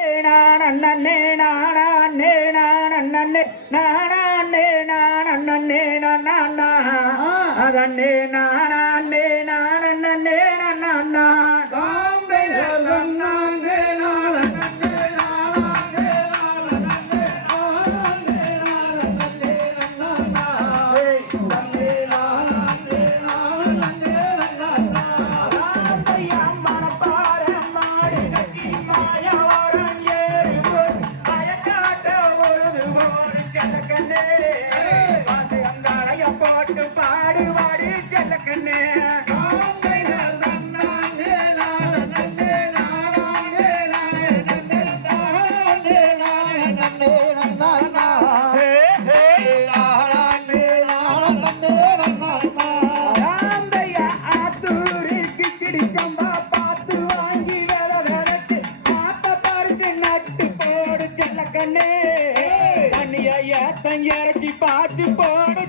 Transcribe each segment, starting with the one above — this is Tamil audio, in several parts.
நானே நானே நானே நானே நானே நானா அதன்னே நானே நானே செல்லக்கண்ணே தண்ணிய இறக்கி பார்த்து போடு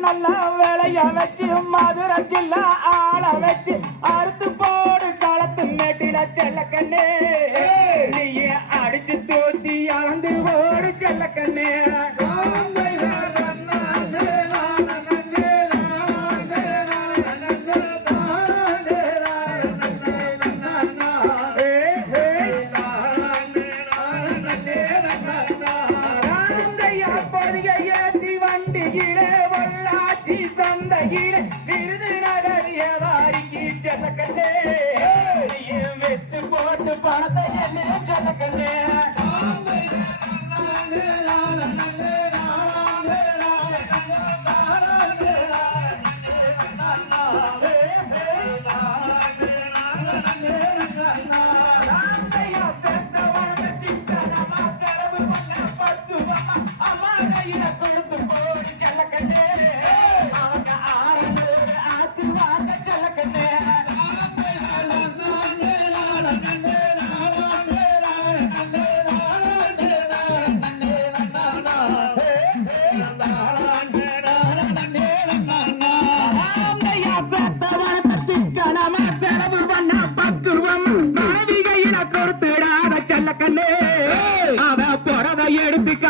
நல்லா வேலைய வச்சு மதுரை ஜில்லா ஆள வச்சு அறுத்து போடு களத்து மேட்டில செல்லக்கண்ணே நீயே തീരെ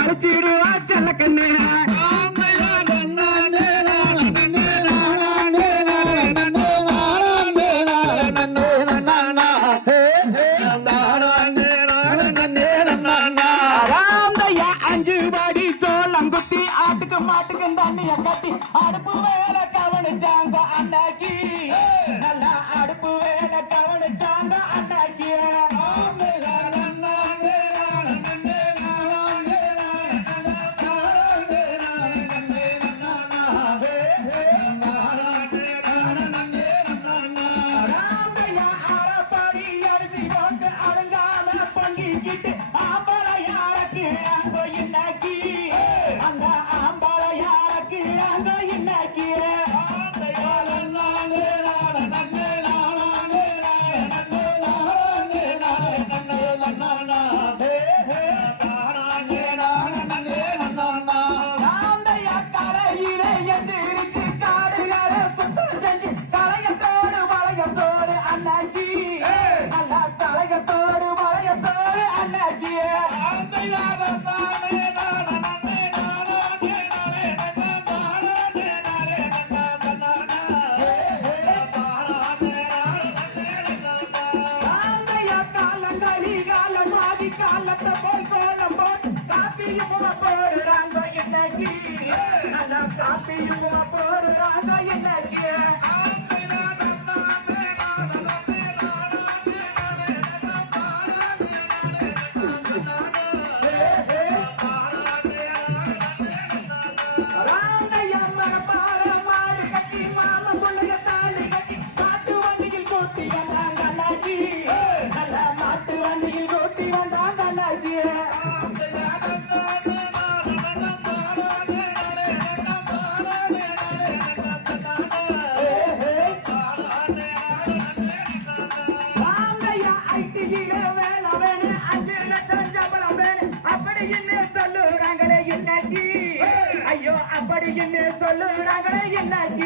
அடிச்சிடுவா செல்ல செல்லக்கண்ணே அஞ்சு படி சோளம் குத்தி ஆட்டுக்கு மாட்டுக்கு தண்ணிய கட்டி அடுப்பு வேலை கவனிச்சாங்க அன்னைக்கு நல்லா அடுப்பு வேலை கவனிச்சாங்க அன்னைக்கு காலங்களி காலம் மாறி காலத்தை போல் கோலம் போட்டு காப்பியும் போடுறாங்க இன்னைக்கு காப்பியும் போடுறாங்க இன்னைக்கு அப்படின்னு சொல்லுறாங்களே என்னாச்சு என்ன